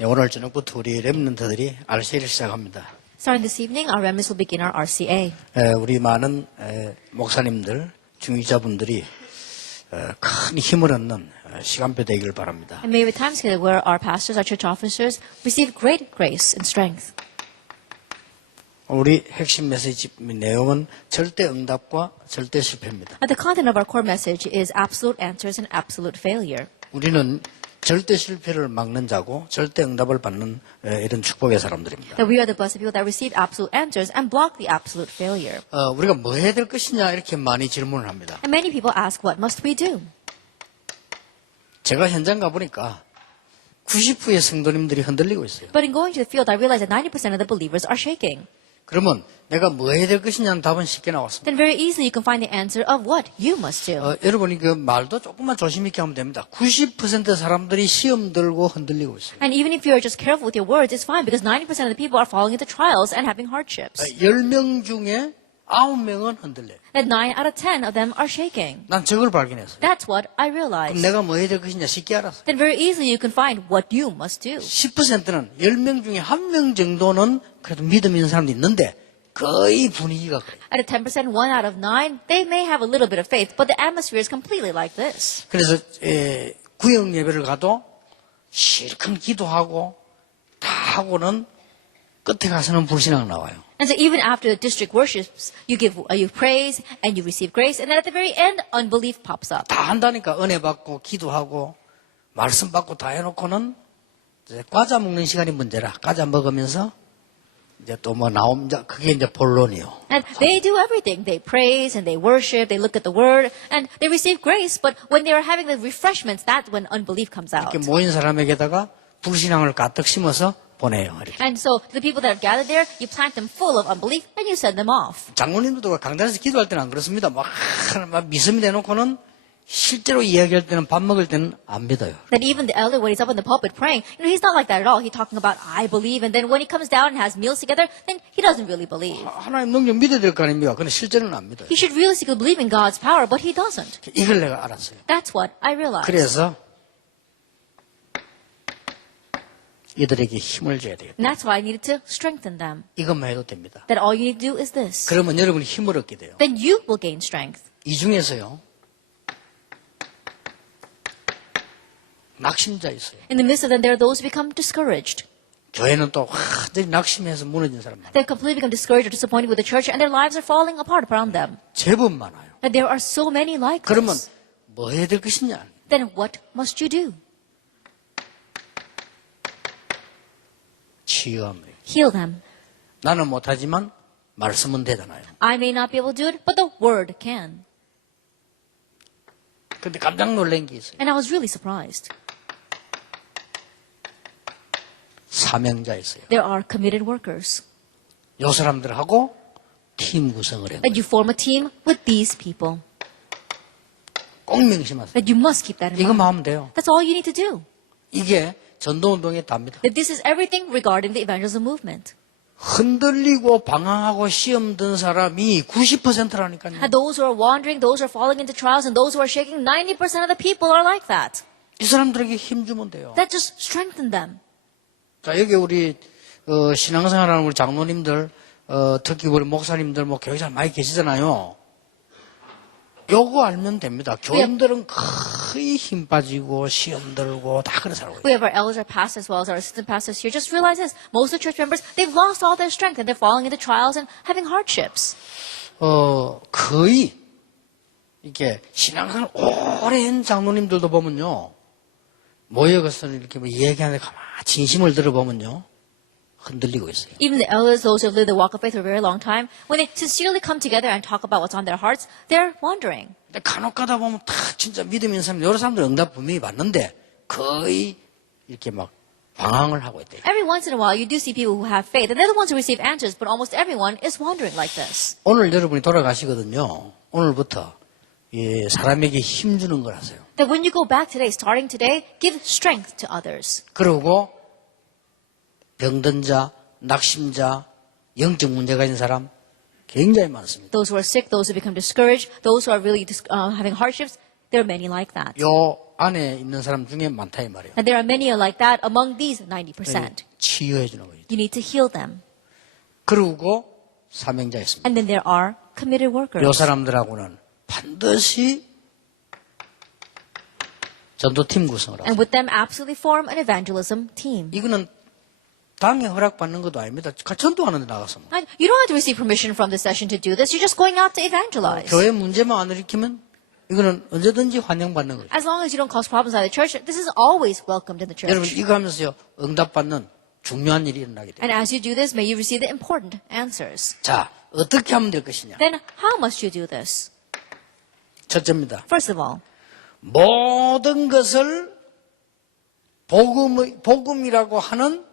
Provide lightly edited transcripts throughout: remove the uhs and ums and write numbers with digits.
네, 오늘 저녁부터 우리 렘넌트들이 RCA를 시작합니다. Starting this evening, our remnants will begin our RCA. 우리 많은 목사님들, 중위자분들이 큰 힘을 얻는 시간표 되기를 바랍니다. And may the times together where our pastors, our church officers, receive great grace and strength. 우리 핵심 메시지 내용은 절대 응답과 절대 실패입니다. And the content of our core message is absolute answers and absolute failure. 우리는 절대 실패를 막는 자고 절대 응답을 받는 이런 축복의 사람들입니다. That we are the blessed people that receive absolute answers and block the absolute failure. 우리가 뭐 해야 될 것이냐 이렇게 많이 질문을 합니다. And many people ask, what must we do? 제가 현장 가보니까 90%의 성도님들이 흔들리고 있어요. But in going to the field, I realized that 90% of the believers are shaking. 그러면 내가 뭐 해야 될 것이냐는 답은 쉽게 나왔습니다. Then very easily you can find the answer of what you must do. 여러분이 그 말도 조금만 조심 있게 하면 됩니다. 90% 사람들이 시험 들고 흔들리고 있어요. And even if you're just careful with your words, it's fine because 90% of the people are falling into trials and having hardships. 10명 중에 9명은 흔들려요. That 9 out of 10 of them are shaking. 난 저걸 발견했어요. That's what I 그럼 realized. 내가 뭐 해야 될 것이냐 쉽게 알았어요. Then very easily you can find what you must do. 10%는 10명 중에 1명 정도는 그래도 믿음 있는 사람도 있는데 거의 분위기가 그래요. At a 10%, 1 out of 9, they may have a little bit of faith, but the atmosphere is completely like this. 그래서 구역 예배를 가도 실컷 기도하고 다 하고는 끝에 가서는 불신앙 나와요. And so even after the district worships, you praise and you receive grace, and then at the very end, unbelief pops up. 다 한다니까 은혜 받고 기도하고 말씀 받고 다 해놓고는 이제 과자 먹는 시간이 문제라. 과자 먹으면서 이제 또 뭐 나오면 그게 이제 본론이요. And they do everything. They praise and they worship, they look at the word, and they receive grace, but when they are having the refreshments, that's when unbelief comes out. 이렇게 모인 사람에게다가 불신앙을 가득 심어서 보내요. 이렇게. And so the people that are gathered there, you plant them full of unbelief, and you send them off. 장로님들도 강단에서 기도할 때는 안 그렇습니다. 막 미습이 내놓고는 실제로 이야기할 때는 밥 먹을 때는 안 믿어요. That even the elder, when he's up in the pulpit praying, he's not like that at all. He's talking about, I believe, and then when he comes down and has meals together, then he doesn't really believe. 하나님 능력 믿어야 될 거 아닙니까? 근데 실제로는 안 믿어요. He should realistically believe in God's power, but he doesn't. 이걸 내가 알았어요. That's what I realized. 그래서 이들에게 힘을 줘야 되겠다. And that's why I needed to strengthen them. 이것만 해도 됩니다. That all you need to do is this. 그러면 여러분이 힘을 얻게 돼요. Then you will gain strength. 이 중에서요. 낙심자 있어요. In the midst of them, there are those who become discouraged. 교회는 또 완전히 낙심해서 무너진 사람 많아요. They've completely become discouraged or disappointed with the church, and their lives are falling apart around them. 제법 많아요. And there are so many like 그러면 this. 뭐 해야 될 것이냐? Then what must you do? 치유합니다. Heal them. 나는 못하지만 말씀은 되잖아요. I may not be able to do it, but the word can. 근데 깜짝 놀란 게 있어요. And I was really surprised. 사명자 있어요. There are committed workers. 요 사람들하고 팀 구성을 해요. That you form a team with these people. 꼭 명심하세요. That you must keep that in 이것만 mind. 하면 돼요. That's all you need to do. 이게 전도운동의 답니다. That this is everything regarding the evangelism movement. 흔들리고 방황하고 시험 든 사람이 90%라니까요. And those who are wandering, those who are falling into trials, and those who are shaking, 90% of the people are like that. 이 사람들에게 힘 주면 돼요. That just strengthen them. 자, 여기 우리 신앙생활하는 우리 장로님들, 특히 우리 목사님들, 뭐 교회자 많이 계시잖아요. 요거 알면 됩니다. 교인들은 거의 힘 빠지고 시험 들고 다 그런 사람이에요. We have our elders, our pastors, as well as our assistant pastors here. Just realize this. Most of the church members, they've lost all their strength and they're falling into trials and having hardships. 거의 이렇게 신앙생활 오래 한 장로님들도 보면요. 모여서 이렇게 뭐 얘기하는데 가만히 진심을 들어보면요. 흔들리고 있어요. Even the elders, those who have lived the walk of faith for a very long time, when they sincerely come together and talk about what's on their hearts, they're wandering. 근데 간혹 가다 보면 다 진짜 믿음 있는 사람, 여러 사람들 응답 분명히 받는데 거의 이렇게 막 방황을 하고 있대요. Every once in a while, you do see people who have faith, and they're the ones who receive answers, but almost everyone is wandering like this. 오늘 여러분이 돌아가시거든요. 오늘부터 사람에게 힘 주는 걸 하세요. That when you go back today, starting today, give strength to others. 그리고 병든 자, 낙심자, 영적 문제가 있는 사람 굉장히 많습니다. Those who are sick, those who become discouraged, those who are really having hardships, there are many like that. 요 안에 있는 사람 중에 많다 이 말이에요. And there are many like that among these 90%. 치유해 주는 거죠. You need to heal them. 그리고 사명자 있습니다. And then there are committed workers. 이 사람들하고는 반드시 전도팀 구성을 하고 And with them absolutely form an evangelism team. 이거는 당에 허락받는 것도 아닙니다. 전도하는 데 나가서 And you don't have to receive permission from this session to do this. You're just going out to evangelize. 교회 문제만 안 일으키면 이거는 언제든지 환영받는 거죠. As long as you don't cause problems at the church, this is always welcomed in the 여러분 church. 이거 하면서요 응답받는 중요한 일이 일어나게 돼요. And as you do this, may you receive the important answers. 자, 어떻게 하면 될 것이냐? Then how must you do this? 첫째입니다. First of all, 모든 것을 복음이라고 하는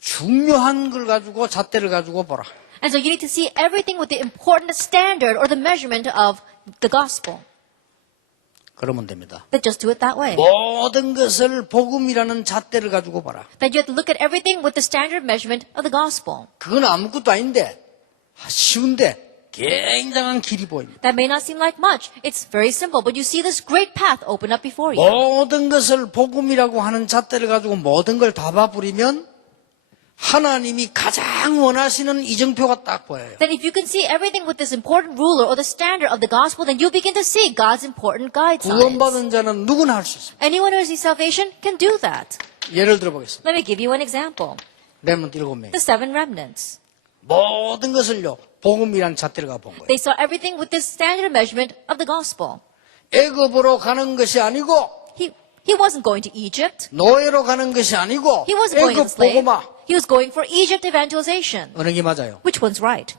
중요한 걸 가지고 잣대를 가지고 보라. and so you need to see everything with the important standard or the measurement of the gospel. 그러면 됩니다. But just do it that way. 모든 것을 복음이라는 잣대를 가지고 봐라. That you have to look at everything with the standard measurement of the gospel. 그건 아무것도 아닌데 쉬운데 굉장한 길이 보입니다. That may not seem like much. It's very simple, but you see this great path open up before you. 모든 것을 복음이라고 하는 잣대를 가지고 모든 걸 다 봐버리면 하나님이 가장 원하시는 이정표가 딱 보여요. Then if you can see everything with this important ruler or the standard of the gospel, then you'll begin to see God's important guidelines. 구원받은 자는 누구나 할 수 있습니다. Anyone who receives salvation can do that. 예를 들어보겠습니다. Let me give you an example. 렘넌트 7명. The 7 remnants. 모든 것을요 복음이라는 잣대를 가본 거예요. They saw everything with this standard measurement of the gospel. 애굽으로 가는 것이 아니고 He wasn't going to Egypt. 노예로 가는 것이 아니고 He wasn't going as a 애굽 slave. 복음화. He was going for Egypt evangelization. 어느 게 맞아요? Which one's right?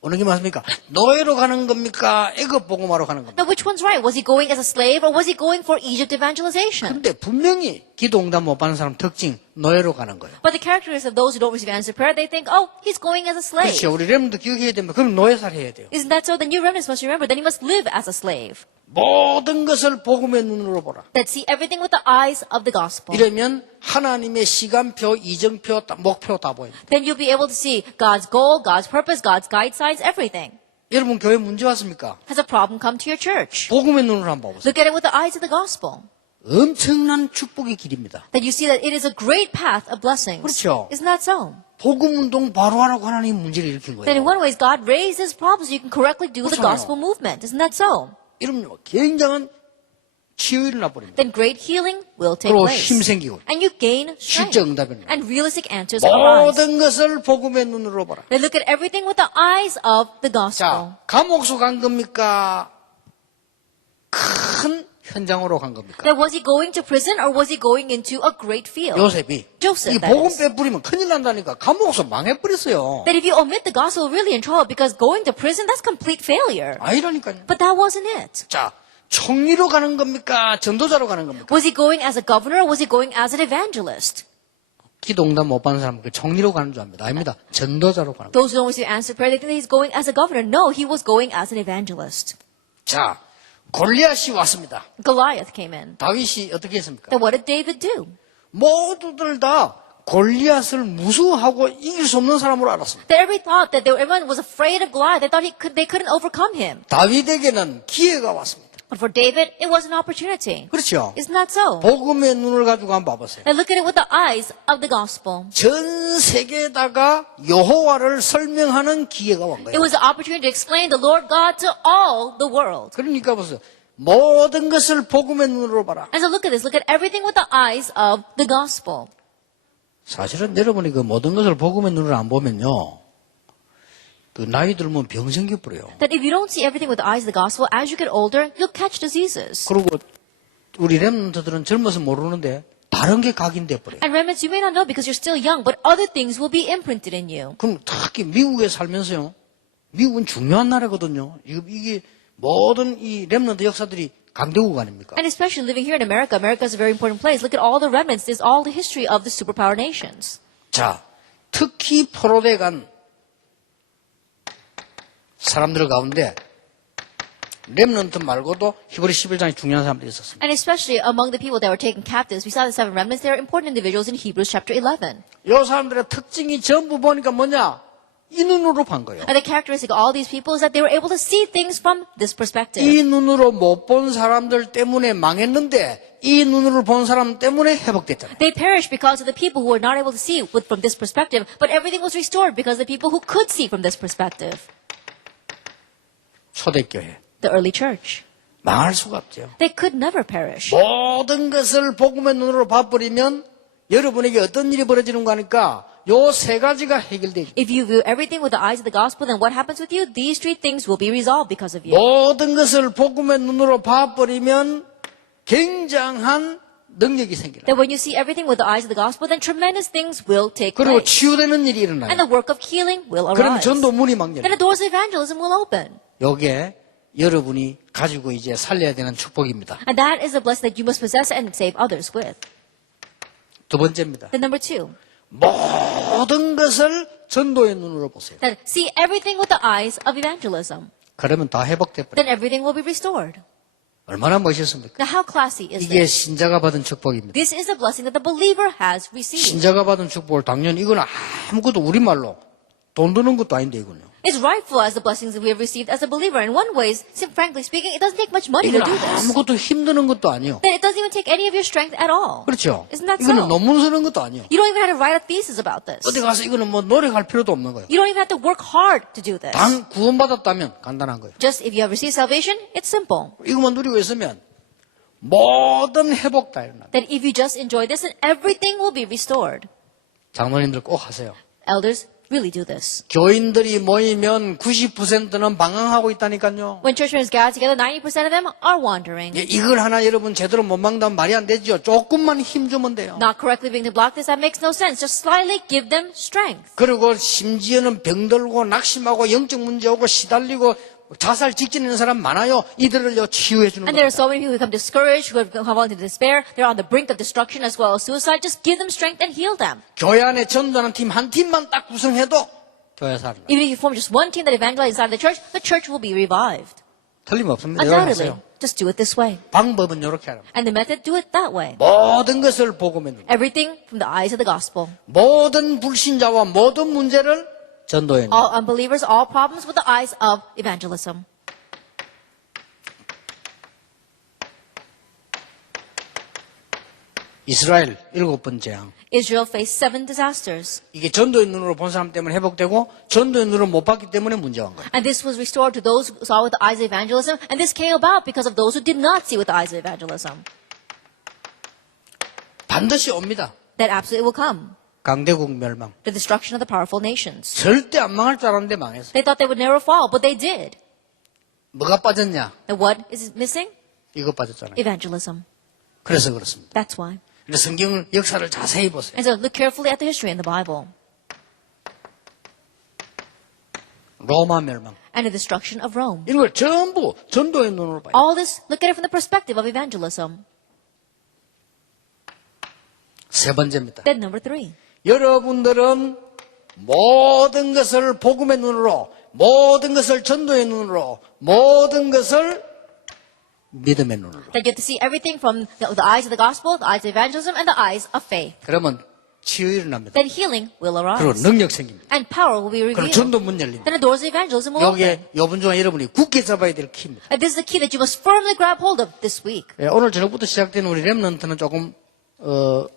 어느 게 맞습니까? 노예로 가는 겁니까? 애굽 복음화로 가는 겁니까? Now, which one's right? Was he going as a slave or was he going for Egypt evangelization? 근데 분명히 기도 응답 못 받는 사람 특징 노예로 가는 거예요. But the characteristics of those who don't receive answered prayer, they think, oh, he's going as a slave. 그렇죠. 우리 렘도 기억해야 됩니다. 그럼 노예살 해야 돼요. Isn't that so? The new remnants must remember, then he must live as a slave. 모든 것을 복음의 눈으로 보라. That see everything with the eyes of the gospel. 이러면 하나님의 시간표, 이정표, 목표 다 보입니다. Then you'll be able to see God's goal, God's purpose, God's guide signs, everything. 여러분 교회 문제 왔습니까? Has a problem come to your church? 복음의 눈으로 한번 봐보세요. Look at it with the eyes of the gospel. 엄청난 축복의 길입니다. That you see that it is a great path of blessings. 그렇죠. Isn't that so? 복음 운동 바로 하라고 하나님 문제를 일으킨 That in 거예요. one way, God raised his problems so you can correctly do the 그렇잖아요. gospel movement. Isn't that so? 이러면 굉장한 치유를 나버립니다. Then great healing will take 그리고 place. 힘 생기고 And you gain 실제 strength. 응답입니다. And realistic answers arise. 모든 것을 복음의 눈으로 보라. They look at everything with the eyes of the gospel. 자, 감옥소 간 겁니까? 큰 현장으로 간 겁니까? That was he going to prison or was he going into a great field? 요셉이 Joseph, 이 that 복음 is. 빼뿌리면 큰일 난다니까 감옥소 망해버렸어요. That if you omit the gospel, you're really in trouble because going to prison, that's complete failure. 아니라니까요. But that wasn't it. 자, 총리로 가는 겁니까? 전도자로 가는 겁니까? Was he going as a governor or was he going as an evangelist? 기도응답 못 받는 사람은 그 총리로 가는 줄 압니다. 아닙니다. 전도자로 가는 겁니다. Those who don't receive answered prayer, they think that he's going as a governor. No, he was going as an evangelist. 자, 골리앗이 왔습니다. Goliath came in. 다윗이 어떻게 했습니까? Then what did David do? 모두들 다 골리앗을 무수하고 이길 수 없는 사람으로 알았습니다. They everybody thought that everyone was afraid of Goliath. They thought they couldn't overcome him. 다윗에게는 기회가 왔습니다. But for David, it was an opportunity. 그렇죠. Isn't that so? 복음의 눈을 가지고 한번 봐보세요. And look at it with the eyes of the gospel. 전 세계에다가 여호와를 설명하는 기회가 온 It 거예요. was an opportunity to explain the Lord God to all the world. 그러니까 보세요. 모든 것을 복음의 눈으로 봐라. And so look at this. Look at everything with the eyes of the gospel. 사실은 여러분이 그 모든 것을 복음의 눈으로 안 보면요. 그 나이 들면 병 생겨버려요. That if you don't see everything with the eyes of the gospel, as you get older, you'll catch diseases. 그리고 우리 렘넌트들은 젊어서 모르는데 다른 게 각인돼 버려요. And remnants, you may not know because you're still young, but other things will be imprinted in you. 그럼 특히 미국에 살면서요. 미국은 중요한 나라거든요. 이게 모든 이 렘넌트 역사들이 강대국 아닙니까? And especially living here in America, America is a very important place. Look at all the remnants. There's all the history of the superpower nations. 자, 특히 포로돼 간 사람들 가운데 렘넌트 말고도 히브리 11장에 중요한 사람들이 있었습니다. And especially among the people that were taken captives, we saw the 7 remnants. They are important individuals in Hebrews chapter 11. 이 사람들의 특징이 전부 보니까 뭐냐? 이 눈으로 본 거예요. And the characteristic of all these people is that they were able to see things from this perspective. 이 눈으로 못 본 사람들 때문에 망했는데 이 눈으로 본 사람 때문에 회복됐잖아요. They perished because of the people who were not able to see from this perspective, but everything was restored because of the people who could see from this perspective. 초대교회 The early church. 망할 수가 없죠. They could never perish. 모든 것을 복음의 눈으로 봐버리면 여러분에게 어떤 일이 벌어지는 거 하니까 요 세 가지가 해결되죠. If you view everything with the eyes of the gospel, then what happens with you? These three things will be resolved because of you. 모든 것을 복음의 눈으로 봐버리면 굉장한 능력이 생기라. That when you see everything with the eyes of the gospel, then tremendous things will take 그리고 place. 치유되는 일이 And 일어나요. the work of healing will 그러면 arise. 전도 문이 막 Then the 열려요. doors of evangelism will open. 요게 여러분이 가지고 이제 살려야 되는 축복입니다. And that is a blessing that you must possess and save others with. 두 번째입니다. Then number two, 모든 것을 전도의 눈으로 보세요. that see everything with the eyes of evangelism. 그러면 다 회복돼 버려요. Then everything will be restored. 얼마나 멋있습니까? Now how classy is 이게 this? 신자가 받은 축복입니다. This is a blessing that the believer has received. 신자가 받은 축복을 당연히 이건 아무것도 우리말로 돈 드는 것도 아닌데 이거는요. It's rightful as the blessings that we have received as a believer. In one way, frankly speaking, it doesn't take much money to 이건 do this. 아무것도 힘드는 것도 아니요. Then it doesn't even take any of your strength at all. 그렇죠. Isn't that 이거는 so? 논문 쓰는 것도 아니요. You don't even have to write a thesis about this. 어디 가서 이거는 뭐 노력할 필요도 없는 거예요. You don't even have to work hard to do this. 당 구원받았다면 간단한 거예요. Just if you have received salvation, it's simple. 이것만 누리고 있으면 모든 회복 다 일어납니다. That if you just enjoy this, then everything will be restored. 장로님들 꼭 하세요. Elders, really do this. 교인들이 모이면 90%는 방황하고 있다니까요. When church members gather together, 90% of them are wandering. 이걸 하나 여러분 제대로 못 막다면 말이 안 되죠. 조금만 힘 주면 돼요. Not correctly being to block this, that makes no sense. Just slightly give them strength. 그리고 심지어는 병들고 낙심하고 영적 문제 오고 시달리고 자살 직전이는 사람 많아요. 이들을요 치유해 주는 And there are 겁니다. so many people who become discouraged, who have come on to despair. They're on the brink of destruction as well as suicide. Just give them strength and heal them. 교회 안에 전도하는 팀 한 팀만 딱 구성해도 교회 살아요. Even if you form just one team that evangelizes inside the church will be revived. 틀림없습니다. Undoubtedly. 여러분 하세요. Just do it this way. 방법은 이렇게 하라. And the method, do it that way. 모든 것을 복음에 눈. Everything from the eyes of the gospel. 모든 불신자와 모든 문제를 전도해 눈. All unbelievers, all problems with the eyes of evangelism. 이스라엘 7번 재앙. Israel faced 7 disasters. 이게 전도의 눈으로 본 사람 때문에 회복되고 전도의 눈으로 못 봤기 때문에 문제가 온 거예요. And this was restored to those who saw with the eyes of evangelism. And this came about because of those who did not see with the eyes of evangelism. 반드시 옵니다. That absolutely will come. 강대국 멸망. The destruction of the powerful nations. 절대 안 망할 줄 알았는데 망했어요. They thought they would never fall, but they did. 뭐가 빠졌냐? And what is missing? 이거 빠졌잖아요. Evangelism. 그래서 그렇습니다. That's why. 그래서 성경을 역사를 자세히 보세요. And so look carefully at the history in the Bible. 로마 멸망. And the destruction of Rome. 이런 걸 전부 전도의 눈으로 봐요. All this, look at it from the perspective of evangelism. 세 번째입니다. Then number 3. 여러분들은 모든 것을 복음의 눈으로, 모든 것을 전도의 눈으로, 모든 것을 믿음의 눈으로. That you have to see everything from the eyes of the gospel, the eyes of evangelism, and the eyes of faith. 그러면 치유 일어납니다. Then healing will 그리고 arise. 능력 생깁니다. And power will be 그리고 revealed. 전도 문 열립니다. Then the doors of evangelism will open. 여기에 요번 중에 여러분이 굳게 잡아야 될 키입니다. And this is the key that you must firmly grab hold of this week. 예, 오늘 저녁부터 시작된 우리 렘넌트는 조금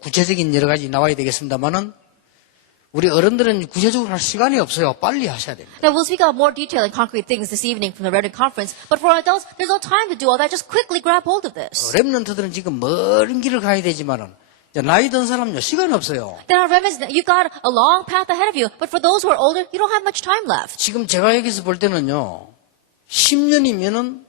구체적인 여러 가지 나와야 되겠습니다만은 우리 어른들은 구체적으로 할 시간이 없어요. 빨리 하셔야 됩니다. Now we'll speak about more detail and concrete things this evening from the Redwood Conference. But for adults, there's no time to do all that. Just quickly grab hold of this. 렘넌트들은 지금 먼 길을 가야 되지만은 이제 나이 든 사람은요 시간이 없어요. There are remnants. You've got a long path ahead of you. But for those who are older, you don't have much time left. 지금 제가 여기서 볼 때는요 10년이면은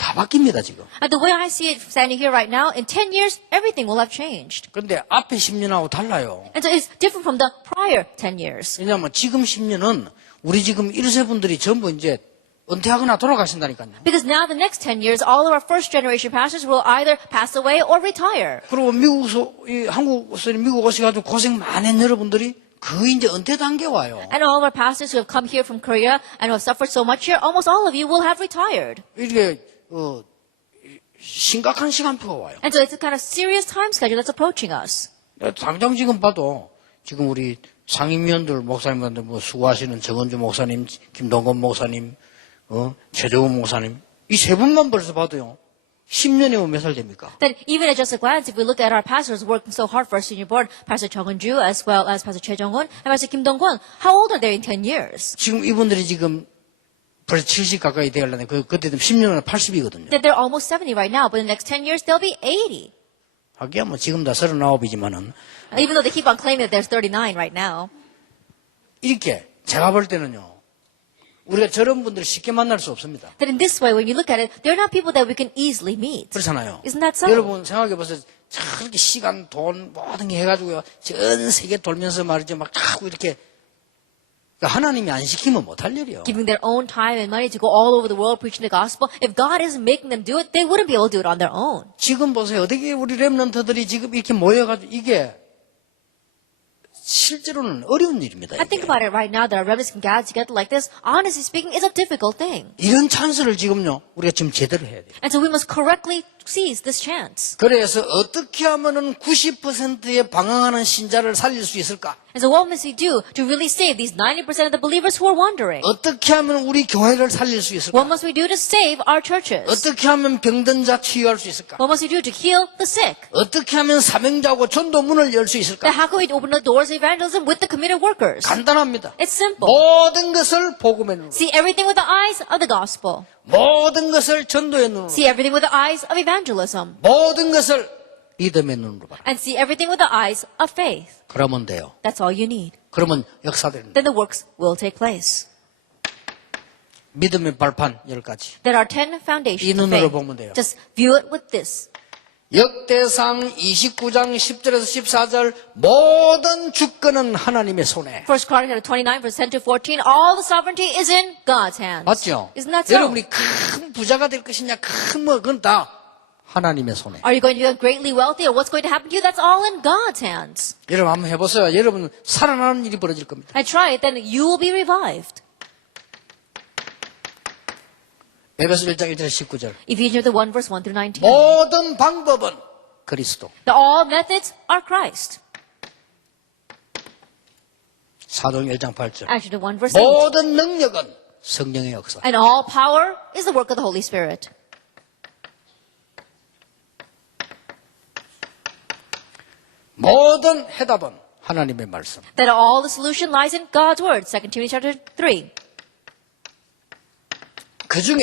다 바뀝니다 지금. And the way I see it standing here right now, in 10 years, everything will have changed. 근데 앞에 10년하고 달라요. And so it's different from the prior 10 years. 왜냐하면 지금 10년은 우리 지금 1세 분들이 전부 이제 은퇴하거나 돌아가신다니까요. Because now the next 10 years, all of our first generation pastors will either pass away or retire. 그리고 한국에서 미국 오셔가지고 고생 많이 한 여러분들이 거의 이제 은퇴 단계 와요. And all of our pastors who have come here from Korea and who have suffered so much here, almost all of you will have retired. 이게 심각한 시간표가 와요. And so it's a kind of serious time schedule that's approaching us. 당장 지금 봐도 지금 우리 상임위원들, 목사님들, 뭐, 수고하시는 정은주 목사님, 김동건 목사님, 최정훈 목사님. 이 세 분만 벌써 봐도요. 10년에 오면 몇 살 됩니까? That even at just a glance, if we look at our pastors working so hard for our senior board, Pastor Chung Eun-ju, as well as Pastor Choi Jong-un, and Pastor Kim Dong-kwon, how old are they in 10 years? 지금 이분들이 지금 벌써 70 가까이 되려면 그때 되면 10년 후에 80이거든요. That they're almost 70 right now, but in the next 10 years, they'll be 80. 하기야 뭐 지금 다 39이지만은 Even though they keep on claiming that they're 39 right now. 이렇게 제가 볼 때는요. 우리가 저런 분들 쉽게 만날 수 없습니다. That in this way, when you look at it, they're not people that we can easily meet. 그렇잖아요. Isn't that so? 여러분 생각해 보세요. 저렇게 시간, 돈 모든 게 해가지고요. 전 세계 돌면서 말이죠. 막 자꾸 이렇게 그러니까 하나님이 안 시키면 못할 일이요. Giving their own time and money to go all over the world preaching the gospel. If God isn't making them do it, they wouldn't be able to do it on their own. 지금 보세요. 어떻게 우리 렘넌트들이 지금 이렇게 모여가지고 이게 실제로는 어려운 일입니다. I think 이게. about it right now that our remnants can gather together like this. Honestly speaking, it's a difficult thing. 이런 찬스를 지금요. 우리가 지금 제대로 해야 돼요. And so we must correctly seize this chance. 그래서 어떻게 하면은 90%의 방황하는 신자를 살릴 수 있을까? And so what must we do to really save these 90% of the believers who are wandering? 어떻게 하면 우리 교회를 살릴 수 있을까? What must we do to save our churches? 어떻게 하면 병든 자 치유할 수 있을까? What must we do to heal the sick? 어떻게 하면 사명자고 전도문을 열 수 있을까? Then how can we open the doors of evangelism with the committed workers? 간단합니다. It's simple. 모든 것을 복음의 눈으로, See everything with the eyes of the gospel. 모든 것을 전도의 눈으로, See everything with the eyes of evangelism. 모든 것을 믿음의 눈으로 봐라. And see everything with the eyes of faith. 그러면 돼요. That's all you need. 그러면 역사됩니다. Then the works will take place. 믿음의 발판 10가지. There are 10 foundations 이 of 눈으로 faith. 보면 돼요. Just view it with this. 역대상 29장 10절에서 14절 모든 주권은 하나님의 손에. First Chronicles 29 verse 10 to 14. All the sovereignty is in God's hands. 맞죠? Isn't that so? 여러분이 큰 부자가 될 것이냐 큰 뭐 그건 다 하나님의 손에. Are you going to become greatly wealthy or what's going to happen to you? That's all in God's hands. 여러분 한번 해보세요. 여러분 살아나는 일이 벌어질 겁니다. And try it, then you will be revived. 에베소 1장 1절에서 19절. Ephesians 1 verse 1 through 19. 모든 방법은 그리스도. The all methods are Christ. 사도행 1장 8절. Acts 1 verse 8. 모든 능력은 성령의 역사. And all power is the work of the Holy Spirit. 모든 해답은 하나님의 말씀. That all the solution lies in God's word. 2 Timothy chapter 3. 그 중에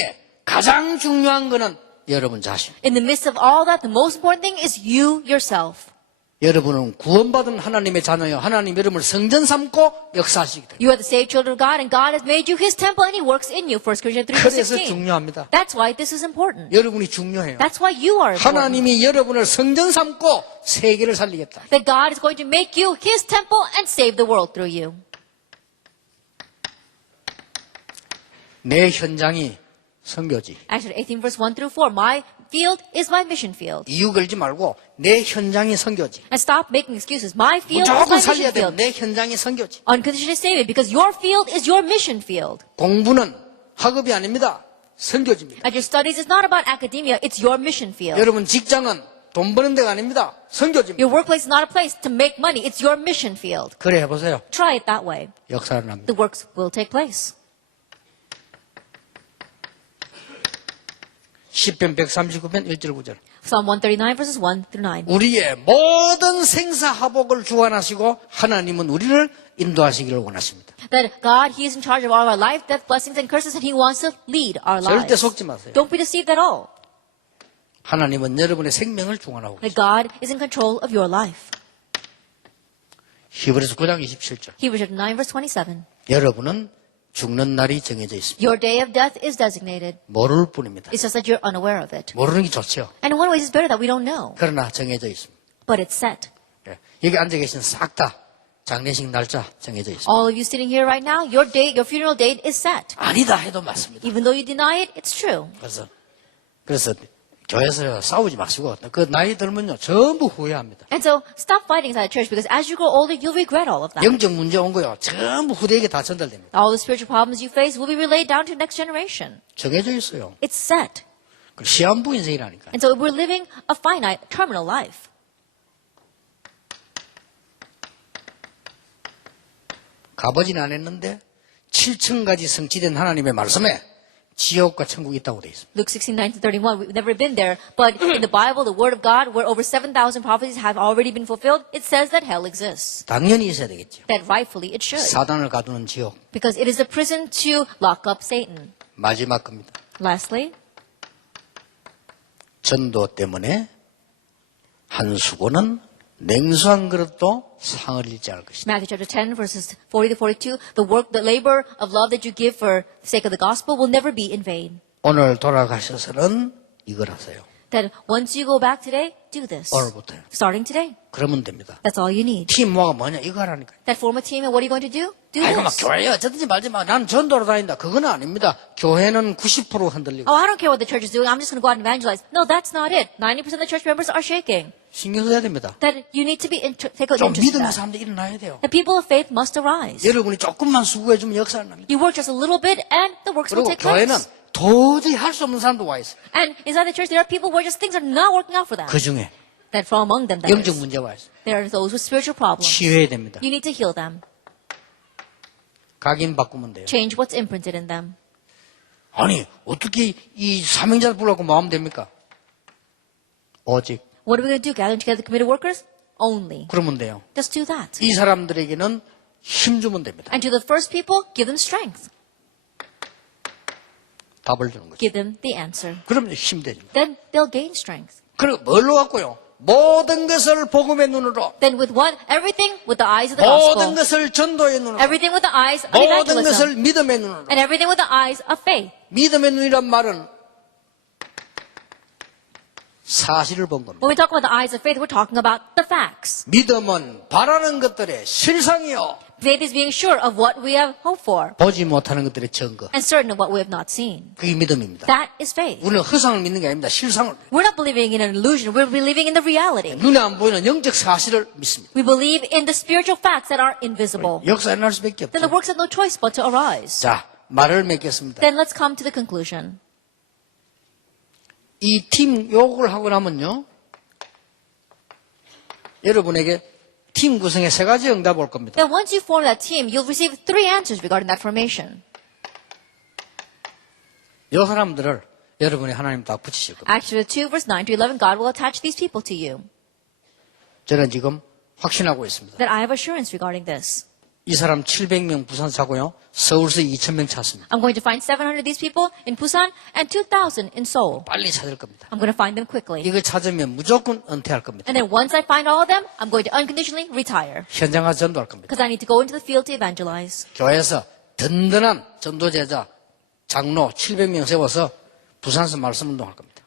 가장 중요한 것은 여러분 자신. In the midst of all that, the most important thing is you yourself. 여러분은 구원받은 하나님의 자녀요. 하나님 여러분을 성전 삼고 역사하시기 때문에. You are the saved children of God, and God has made you His temple, and He works in you. 1 Corinthians 3 verse 그래서 16. 중요합니다. That's why this is important. 여러분이 중요해요. That's why you are important. 하나님이 여러분을 성전 삼고 세계를 살리겠다. That God is going to make you His temple and save the world through you. 내 현장이 선교지. Acts 18 verse 1 through 4. My field is my mission field. 이유 걸지 말고 내 현장이 선교지. And stop making excuses. My field is 무조건 my 살려야 mission 돼. field. 내 현장이 선교지. Unconditionally save it because your field is your mission field. 공부는 학업이 아닙니다. 선교지입니다. And your studies is not about academia, it's your mission field. 여러분 직장은 돈 버는 데가 아닙니다. 선교지입니다. Your workplace is not a place to make money, it's your mission field. 그래 해보세요. Try it that way. 역사를 합니다. The works will take place. 시편 139편 1절 9절. Psalm 139 verses 1 through 9. 우리의 모든 생사화복을 주관하시고 하나님은 우리를 인도하시기를 원하십니다. That God, He is in charge of all our life, death, blessings, and curses, and He wants to lead our 절대 lives. 속지 마세요. Don't be deceived at all. 하나님은 여러분의 생명을 주관하고 That 계십니다. God is in control of your life. 히브리서 9장 27절. Hebrews 9 verse 27. 여러분은 죽는 날이 정해져 있습니다. Your day of death is designated. 모를 뿐입니다. It's just that you're unaware of it. 모르는 게 좋죠. And in one way, it's better that we don't know. 그러나 정해져 있습니다. But it's set. 예. 여기 앉아 계신 싹 다 장례식 날짜 정해져 있습니다. All of you sitting here right now, your funeral date is set. 아니다 해도 맞습니다. Even though you deny it, it's true. 그래서 교회에서 싸우지 마시고 그 나이 들면요 전부 후회합니다. And so stop fighting inside the church because as you grow older, you'll regret all of that. 영적 문제 온 거요 전부 후대에게 다 전달됩니다. All the spiritual problems you face will be relayed down to the next generation. 정해져 있어요. It's set. 시한부 인생이라니까. And so we're living a finite, terminal life. 가보진 않았는데 7층까지 성취된 하나님의 말씀에 지옥과 천국이 있다고 되어 있습니다. Luke 16:9-31. We've never been there, but in the Bible, the Word of God, where over 7,000 prophecies have already been fulfilled, it says that hell exists. 당연히 있어야 되겠죠. That rightfully it should. 사단을 가두는 지옥. Because it is a prison to lock up Satan. 마지막 겁니다. Lastly, 전도 때문에 한 수고는 냉수한 그릇도 상을 잃지 않을 것이다. Matthew chapter 10, verses 40-42, the labor of love that you give for the sake of the gospel will never be in vain. 오늘 돌아가셔서는 이걸 하세요. That once you go back today, do this. 오늘부터요. Starting today. 그러면 됩니다. That's all you need. 팀 뭐가 뭐냐 이거 하라니까요. That form a team, and what are you going to do? Do 아이고 막 this. 교회에 어쩌든지 말지 마. 나는 전도로 다닌다. 그건 아닙니다. 교회는 90% 흔들리고 Oh, I don't care what the church is doing. I'm just going to go out and evangelize. No, that's not it. 90% of the church members are shaking. 신경 써야 됩니다. That you need to take an 좀 interest in 믿음의 that. 사람들이 일어나야 돼요. The people of faith must arise. 여러분이 조금만 수고해주면 역사를 납니다. You work just a little bit, and the works will 그리고 take 교회는 place. 도저히 할 수 없는 사람도 와 있어요. And inside the church, there are people where just things are not working out for them. 그 중에 That from among them, that 영적 is, 문제가 와 있어요. there are those with spiritual problems. 치유해야 됩니다. You need to heal them. 각인 바꾸면 돼요. Change what's imprinted in them. 아니 어떻게 이 사명자를 불러갖고 마음 됩니까? 오직 What are we going to do? Gathering together the committed workers? Only. 그러면 돼요. Just do that. 이 사람들에게는 힘 주면 됩니다. And to the first people, give them strength. 답을 주는 거죠. Give them the answer. 그러면 힘 되죠. Then they'll gain strength. 그리고 뭘로 갖고요? 모든 것을 복음의 눈으로, Then with what? Everything with the eyes of the 모든 gospel. 것을 전도의 눈으로, Everything with the eyes of 모든 evangelism. 것을 믿음의 눈으로. And everything with the eyes of faith. 믿음의 눈이란 말은 사실을 본 겁니다. When we talk about the eyes of faith, we're talking about the facts. 믿음은 바라는 것들의 실상이요, Faith is being sure of what we have hoped for 보지 못하는 것들의 증거. and certain of what we have not seen. 그게 믿음입니다. That is faith. 우리는 허상을 믿는 게 아닙니다. 실상을. We're not believing in an illusion. We're believing in the reality. 눈에 안 보이는 영적 사실을 믿습니다. We believe in the spiritual facts that are invisible. 역사 일어날 수밖에 Then the 없죠. works have no choice but to arise. 자, 말을 맺겠습니다. Then let's come to the conclusion. 이 팀 욕을 하고 나면요, 여러분에게 팀 구성에 세 가지 응답 올 겁니다. Then once you form that team, you'll receive 3 answers regarding that formation. 이 사람들을 여러분이 하나님 다 붙이실 겁니다. Acts 2, verse 9 to 11, God will attach these people to you. 저는 지금 확신하고 있습니다. That I have assurance regarding this. 이 사람 700명 부산 차고요, 서울서 2000명 찾습니다. I'm going to find 700 of these people in Busan and 2,000 in Seoul. 빨리 찾을 겁니다. I'm going to find them quickly. 이걸 찾으면 무조건 은퇴할 겁니다. And then once I find all of them, I'm going to unconditionally retire. 현장 가서 전도할 겁니다. Because I need to go into the field to evangelize. 교회에서 든든한 전도제자, 장로 700명 세워서 부산서 말씀 운동할 겁니다.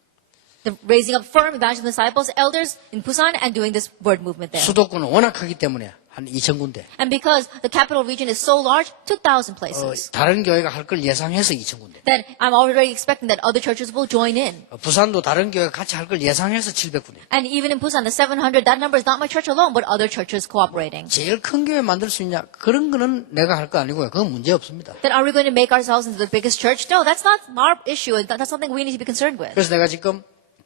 The raising up firm evangelist disciples, elders in Busan and doing this word movement there. 수도권은 워낙 크기 때문에 한 2000군데. And because the capital region is so large, 2,000 places. 다른 교회가 할 걸 예상해서 2000군데. Then I'm already expecting that other churches will join in. 부산도 다른 교회가 같이 할 걸 예상해서 700군데. And even in Busan, the 700, that number is not my church alone, but other churches cooperating. 제일 큰 교회 만들 수 있냐? 그런 거는 내가 할 거 아니고요. 그건 문제 없습니다. Then are we going to make ourselves into the biggest church? No, that's not our issue, and that's something we need to be concerned with. 그래서 내가 지금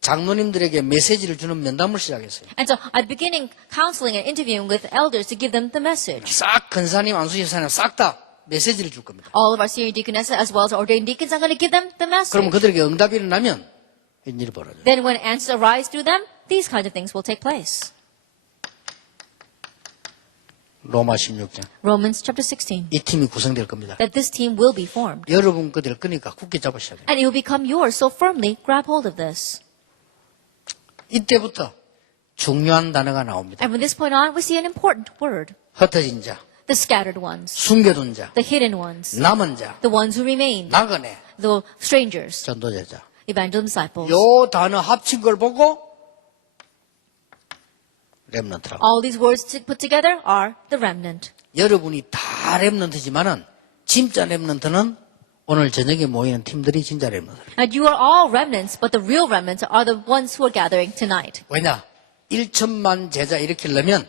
장로님들에게 메시지를 주는 면담을 시작했어요. And so I'm beginning counseling and interviewing with elders to give them the message. 싹 근사님, 안수집사님 싹 다 메시지를 줄 겁니다. All of our senior deaconesses as well as our ordained deacons, I'm going to give them the message. 그러면 그들에게 응답이 일어나면 이런 일이 벌어져요. Then when answers arise through them, these kinds of things will take place. 로마 16장. Romans chapter 16. 이 팀이 구성될 겁니다. That this team will be formed. 여러분 거될 거니까 굳게 잡으셔야 돼요. And it will become yours, so firmly grab hold of this. 이때부터 중요한 단어가 나옵니다. And from this point on, we see an important word. 흩어진 자, The scattered ones. 숨겨둔 자, The hidden ones. 남은 자, The ones who remain. 나그네, The strangers. 전도제자. Evangelism disciples. 요 단어 합친 걸 보고 렘넌트라고. All these words put together are the remnant. 여러분이 다 렘넌트지만은 진짜 렘넌트는 오늘 저녁에 모이는 팀들이 진짜 렘넌트. And you are all remnants, but the real remnants are the ones who are gathering tonight. 왜냐? 1천만 제자 이렇게 넣으면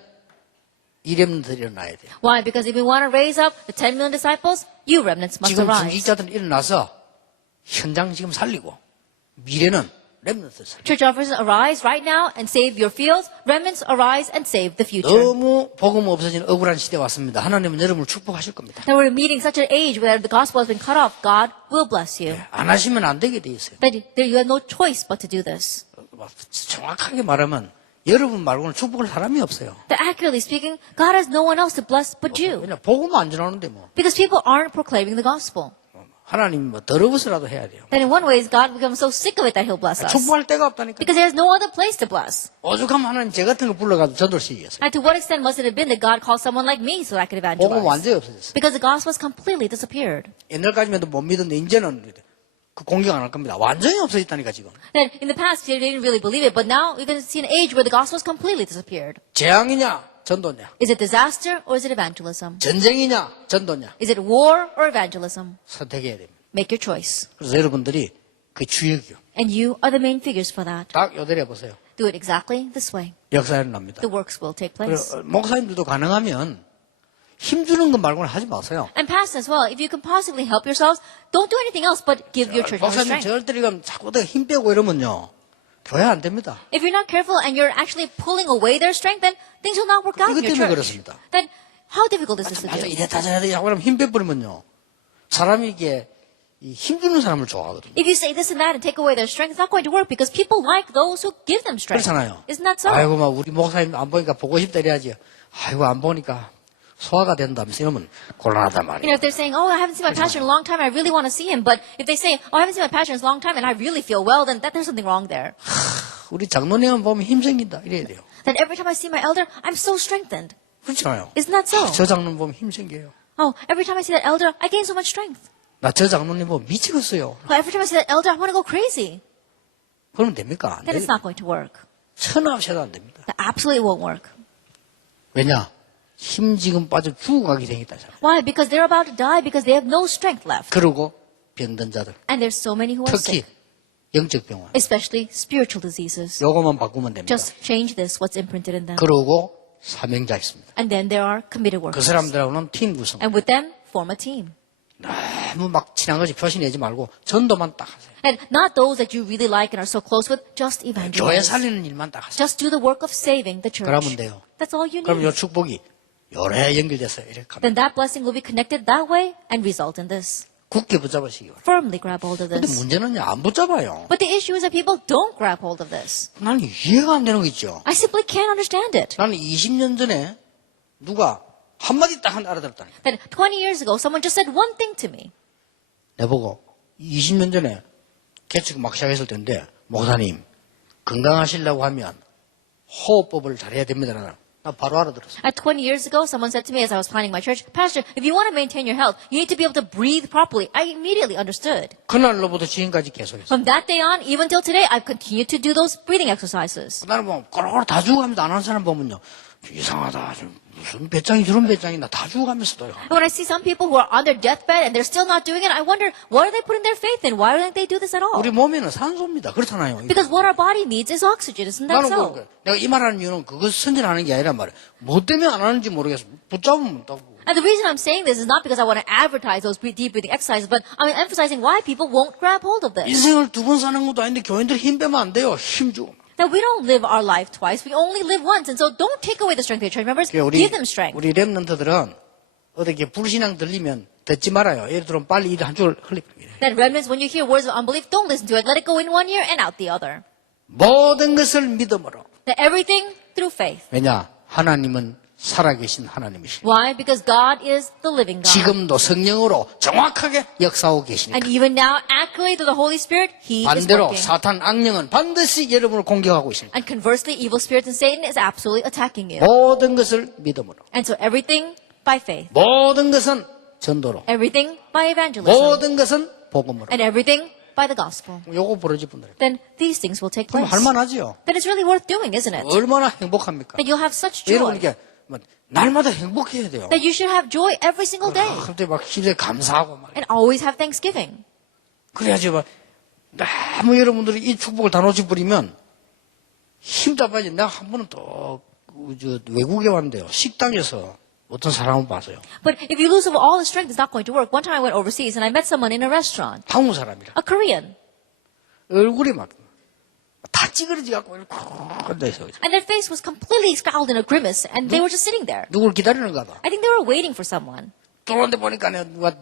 이 렘넌트들이 일어나야 돼요. Why? Because if we want to raise up the 10 million disciples, you remnants must 지금 arise. 중직자들은 일어나서 현장 지금 살리고 미래는 렘넌트 살. Church officers, arise right now and save your fields. Remnants, arise and save the future. 너무 복음 없어진 억울한 시대 왔습니다. 하나님은 여러분을 축복하실 겁니다. That we're meeting such an age where the gospel has been cut off. God will bless you. 안 하시면 안 되게 돼 있어요. That you have no choice but to do this. 정확하게 말하면 여러분 말고는 축복할 사람이 없어요. That accurately speaking, God has no one else to bless but you. 왜냐 복음 안 전하는데 뭐 Because people aren't proclaiming the gospel. 하나님이 뭐 더러워서라도 해야 돼요. Then in one way, God becomes so sick of it that He'll bless us. 축복할 데가 없다니까. Because there's no other place to bless. 오죽하면 하나님 제 같은 거 불러가지고 전도시키겠어요. And to what extent must it have been that God called someone like me so that I could 복음 evangelize? 완전히 없어졌어요. Because the gospel has completely disappeared. 옛날까지만 해도 못 믿었는데 이제는 그 공격 안 할 겁니다. 완전히 없어졌다니까 지금. That in the past, they didn't really believe it, but now you're going to see an age where the gospel has completely disappeared. 재앙이냐 전도냐, Is it disaster or is it evangelism? 전쟁이냐 전도냐 Is it war or evangelism? 선택해야 됩니다. Make your choice. 그래서 여러분들이 그 주역이요. And you are the main figures for that. 딱 요대로 보세요. Do it exactly this way. 역사에 납니다. The works will take place. 그리고 목사님들도 가능하면 힘주는 것 말고는 하지 마세요. And pastors as well, if you can possibly help yourselves, don't do anything else but give your church more 목사님 strength. 절대로 가면 자꾸 내가 힘 빼고 이러면요. 교회 안 됩니다. If you're not careful and you're actually pulling away their strength, then things will not work out in 이것 your 때문에 church. 그렇습니다. Then how difficult is this to 맞아 do? 이랬다 저랬다 하고 그러면 힘 빼버리면요. 사람이 이게 이 힘주는 사람을 좋아하거든요. If you say this and that and take away their strength, it's not going to work because people like those who give them strength. 그렇잖아요. Isn't that so? 아이고 막 우리 목사님 안 보니까 보고 싶다 이래야지. 아이고 안 보니까 소화가 된다면서 이러면 곤란하단 You 말이에요. know, if they're saying, oh, I haven't seen my pastor in a long time, I really want to see him. But if they say, oh, I haven't seen my pastor in a long time and I really feel well, then there's something wrong there. 우리 장로님만 보면 힘 생긴다 이래야 돼요. Then every time I see my elder, I'm so strengthened. 그렇잖아요. Isn't that so? 저 장로님 보면 힘 생겨요. Oh, every time I see that elder, I gain so much strength. 나 저 장로님 보면 미치겠어요. Oh, every time I see that elder, I want to go crazy. 그러면 됩니까? 안 Then it's 돼요. not going to work. 천하없이도 안 됩니다. That absolutely won't work. 왜냐? 힘 지금 빠져 죽어가게 생겼다. Why? Because they're about to die because they have no strength left. 그러고 병든 자들, And there's so many who are 특히 sick, 영적 병원. especially spiritual diseases. 요거만 바꾸면 됩니다. Just change this, what's imprinted in them. 그러고 사명자 있습니다. And then there are committed 그 workers. 사람들하고는 팀 구성. And with them, form a team. 너무 막 친한 거지 표시내지 말고 전도만 딱 하세요. And not those that you really like and are so close with, just 교회 evangelize. 살리는 일만 딱 하세요. Just do the work of saving the church. 그러면 돼요. That's all you 그럼 요 need. 축복이 요래 연결돼서 이렇게 갑니다. Then that blessing will be connected that way and result in this. 굳게 붙잡으시기 바랍니다. Firmly grab hold of 근데 this. 문제는 안 붙잡아요. But the issue is that people don't grab hold of this. 나는 이해가 안 되는 거 있죠. I simply can't understand it. 나는 20년 전에 누가 한마디 딱 알아들었다니까. That 20 years ago, someone just said one thing to me. 내보고 20년 전에 개척 막 시작했을 텐데 목사님 건강하시려고 하면 호흡법을 잘해야 됩니다. 나 바로 알아들었어. At 20 years ago, someone said to me as I was planning my church, Pastor, if you want to maintain your health, you need to be able to breathe properly. I immediately understood. 그날로부터 지금까지 계속했어. From that day on, even till today, I've continued to do those breathing exercises. 나는 뭐 꼬로꼬로 다 죽어가면서 안 하는 사람 보면요. 이상하다. 좀 무슨 배짱이 저런 배짱이나 다 죽어가면서도요. And when I see some people who are on their deathbed and they're still not doing it, I wonder, what are they putting their faith in? Why don't they do this at all? 우리 몸에는 산소입니다. 그렇잖아요. Because what our body needs is oxygen, isn't that 나는 so? 그 내가 이 말하는 이유는 그거 선전하는 게 아니란 말이야. 뭐 때문에 안 하는지 모르겠어. 붙잡으면 못하고. And the reason I'm saying this is not because I want to advertise those deep breathing exercises, but I'm emphasizing why people won't grab hold of this. 인생을 두 번 사는 것도 아닌데 교인들 힘 빼면 안 돼요. 힘 주고. That we don't live our life twice, we only live once, and so don't take away the strength of your church members, give them strength. 우리 랩런트들은 어떻게 불신앙 들리면 듣지 말아요. 예를 들면 빨리 이 한 줄을 흘립니다. That remnants, when you hear words of unbelief, don't listen to it. Let it go in one ear and out the other. 모든 것을 믿음으로. That everything through faith. 왜냐? 하나님은 살아계신 하나님이시니 Why? Because God is the living God. 지금도 성령으로 정확하게 역사하고 계시니까. And even now, accurately through the Holy Spirit, He is 반대로 working. 사탄 악령은 반드시 여러분을 공격하고 있습니다. And conversely, evil spirits and Satan is absolutely attacking you. 모든 것을 믿음으로. And so everything by faith. 모든 것은 전도로. Everything by evangelism. 모든 것은 복음으로. And everything by the gospel. 요거 벌어질 분들. Then these things will take 그럼 place. 할만하지요. Then it's really worth doing, isn't it? 얼마나 행복합니까? That you'll have such 여러분 joy. 이게 뭐 날마다 행복해야 돼요. That you should have joy every single day. 그때 막 기도에 감사하고 막. And always have thanksgiving. 그래야지 막 너무 여러분들이 이 축복을 다 놓쳐버리면 힘 다 빠지. 내가 한 번은 또 외국에 왔는데요. 식당에서 어떤 사람을 봤어요. But if you lose all the strength, it's not going to work. One time I went overseas and I met someone in a restaurant, 한국 사람이라. a Korean. 얼굴이 막 다 찌그러지갖고 이렇게 앉아있어. And their face was completely scowled in a grimace, and they were just sitting there. 누굴 기다리는가 봐. I think they were waiting for someone. 들어오는데 보니까 누가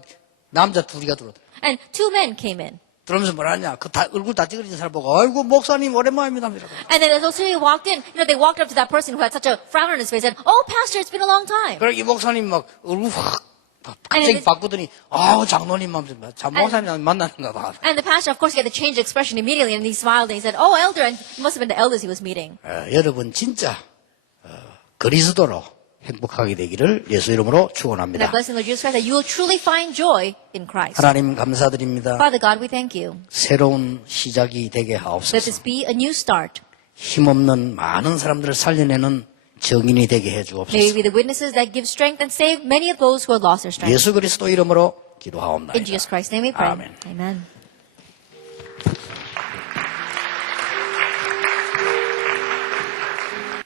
남자 둘이가 들어오더라. And two men came in. 들어오면서 뭐라냐. 얼굴 다 찌그러진 사람 보고 아이고 목사님 오랜만입니다. And then as those two walked in, they walked up to that person who had such a frown on his face and said, "Oh, pastor, it's been a long time." 그래 이 목사님 막 얼굴 확 갑자기 바꾸더니 장로님 마음에 참 목사님 만나는가 봐. And the pastor, of course, he had to change expression immediately, and he smiled and he said, "Oh, elder," and it must have been the elders he was meeting. 여러분 진짜 그리스도로 행복하게 되기를 예수 이름으로 And I 축원합니다. bless in the Lord Jesus Christ that you will truly find joy in Christ. 하나님 감사드립니다. Father God, we thank you. 새로운 시작이 되게 Let 하옵소서. this be a new start. 힘없는 많은 사람들을 살려내는 정인이 되게 May we 해주옵소서. be the witnesses that give strength and save many of those who have lost their strength. 예수 그리스도 이름으로 In 기도하옵나이다. Jesus Christ's name we pray. 아멘. Amen.